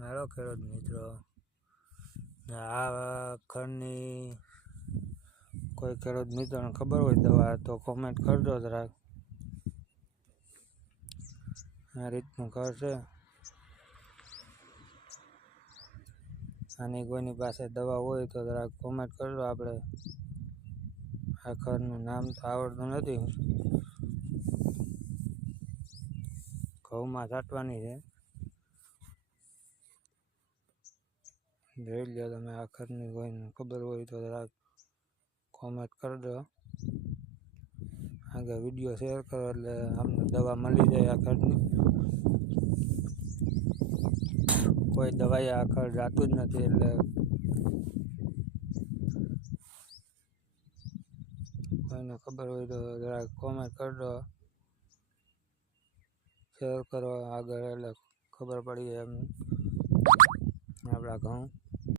Hello ખેડૂત મિત્રો. આ ખરની કોઈ ખેડૂત મિત્રોને ખબર હોય દવા તો કોમેન્ટ કરજો જરાક. આ રીતનું ઘર છે. આની કોઈની પાસે દવા હોય તો જરાક કોમેન્ટ કરજો આપણે. આ ઘરનું નામ તો આવડતું નથી. ઘઉંમાં છાંટવાની છે. જોઈ લો તમે આ ખરની કોઈને ખબર હોય તો જરાક કોમેન્ટ કરજો આગળ વીડિયો શેર કરો એટલે અમને દવા મળી જાય આખરની. કોઈ દવાઈ આખર જાતું જ નથી એટલે કોઈને ખબર હોય તો જરાક કોમેન્ટ કરજો શેર કરો આગળ એટલે ખબર પડી જાય એમ. આપણા ઘઉં.